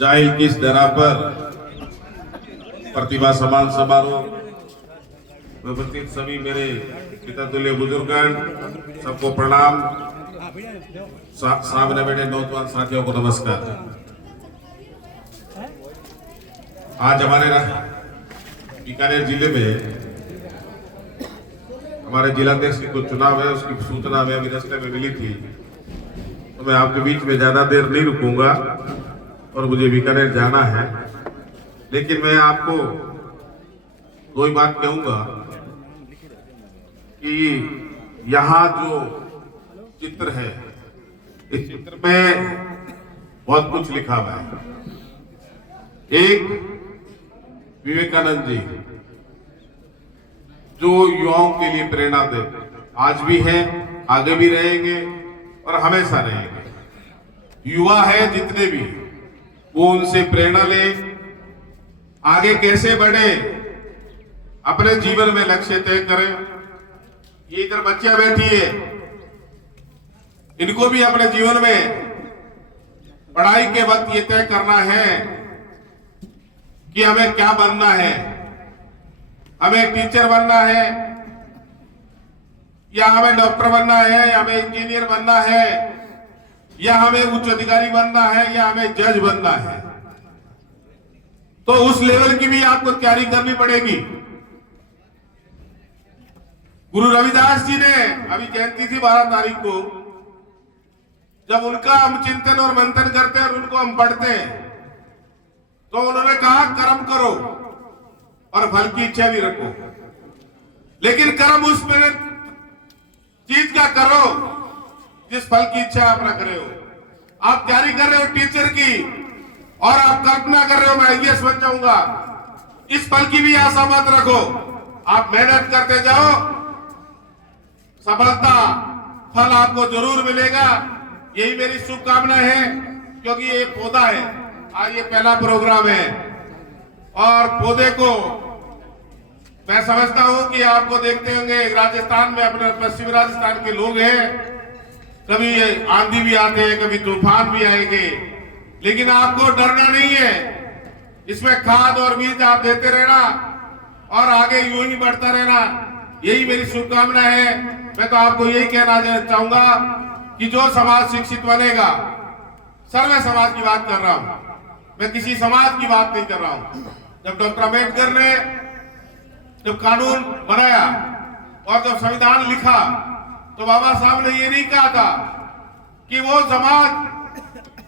जाहिल की इस धरा पर प्रतिभा सम्मान समारोह में उपस्थित सभी मेरे पिता तुल्य बुजुर्गण, सबको प्रणाम। सामने बैठे नौजवान साथियों को नमस्कार। आज हमारे बीकानेर जिले में हमारे जिलाध्यक्ष की कुछ चुनाव है, उसकी सूचना हमें अभी रास्ते में मिली थी, तो मैं आपके बीच में ज्यादा देर नहीं रुकूंगा और मुझे बीकानेर जाना है। लेकिन मैं आपको दो ही बात कहूंगा कि यहाँ जो चित्र है, इस चित्र में बहुत कुछ लिखा हुआ है। एक विवेकानंद जी जो युवाओं के लिए प्रेरणा दे, आज भी है, आगे भी रहेंगे और हमेशा रहेंगे। युवा है जितने भी, वो उनसे प्रेरणा ले, आगे कैसे बढ़े, अपने जीवन में लक्ष्य तय करें। ये इधर बच्चियां बैठी है, इनको भी अपने जीवन में पढ़ाई के वक्त ये तय करना है कि हमें क्या बनना है। हमें टीचर बनना है, या हमें डॉक्टर बनना है, या हमें इंजीनियर बनना है, या हमें उच्च अधिकारी बनना है, या हमें जज बनना है। तो उस लेवल की भी आपको तैयारी करनी पड़ेगी। गुरु रविदास जी ने, अभी जयंती थी 12 तारीख को, जब उनका हम चिंतन और मंथन करते हैं और उनको हम पढ़ते हैं, तो उन्होंने कहा कर्म करो और फल की इच्छा भी रखो, लेकिन कर्म उस चीज का करो जिस फल की इच्छा आप रख रहे हो। आप तैयारी कर रहे हो टीचर की और आप कल्पना कर रहे हो मैं आईएएस बन जाऊंगा, इस फल की भी आशा मत रखो। आप मेहनत करते जाओ, सफलता फल आपको जरूर मिलेगा। यही मेरी शुभकामना है, क्योंकि ये पौधा है, आज ये पहला प्रोग्राम है और पौधे को मैं समझता हूं कि आपको देखते होंगे राजस्थान में, अपने पश्चिमी राजस्थान के लोग हैं, कभी आंधी भी आते हैं, कभी तूफान भी आएंगे, लेकिन आपको डरना नहीं है। इसमें खाद और बीज आप देते रहना और आगे यूं ही बढ़ता रहना, यही मेरी शुभकामना है। मैं तो आपको यही कहना चाहूंगा कि जो समाज शिक्षित बनेगा, सर्व समाज की बात कर रहा हूं, मैं किसी समाज की बात नहीं कर रहा हूं। जब डॉक्टर अम्बेडकर ने जब कानून बनाया और जब संविधान लिखा, तो बाबा साहब ने ये नहीं कहा था कि वो समाज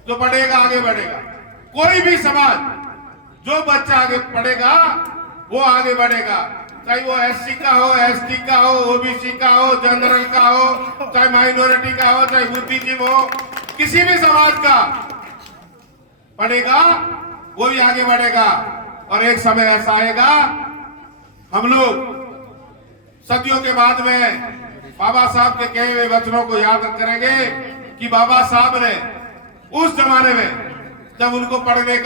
जो पढ़ेगा आगे बढ़ेगा। कोई भी समाज, जो बच्चा आगे पढ़ेगा वो आगे बढ़ेगा, चाहे वो एससी का हो, एसटी का हो, ओबीसी का हो, जनरल का हो, चाहे माइनॉरिटी का हो, चाहे बुद्धिजीवी हो, किसी भी समाज का पढ़ेगा वो भी आगे बढ़ेगा। और एक समय ऐसा आएगा, हम लोग सदियों के बाद में बाबा साहब के कहे हुए वचनों को याद करेंगे कि बाबा साहब ने उस जमाने में जब उनको पढ़ने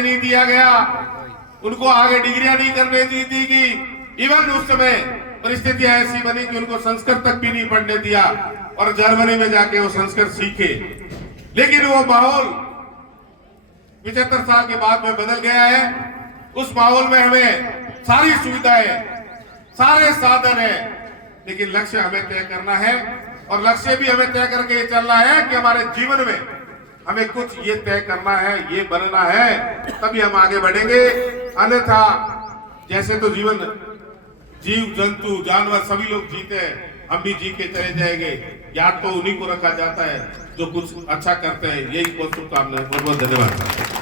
नहीं दिया गया, उनको आगे डिग्रियां नहीं करने दी गई, इवन उस समय परिस्थितियां ऐसी बनी कि उनको संस्कृत तक भी नहीं पढ़ने दिया और जर्मनी में जाके वो संस्कृत सीखे। लेकिन वो माहौल 75 साल के बाद में बदल गया है। उस माहौल में हमें सारी सुविधाएं, सारे साधन है, लेकिन लक्ष्य हमें तय करना है और लक्ष्य भी हमें तय करके चलना है कि हमारे जीवन में हमें कुछ ये तय करना है, ये बनना है, तभी हम आगे बढ़ेंगे। अन्यथा जैसे तो जीवन, जीव जंतु जानवर सभी लोग जीते हैं, हम भी जी के चले जाएंगे। याद तो उन्हीं को रखा जाता है जो कुछ अच्छा करते हैं। यही बहुत शुभकामनाएं, बहुत बहुत धन्यवाद।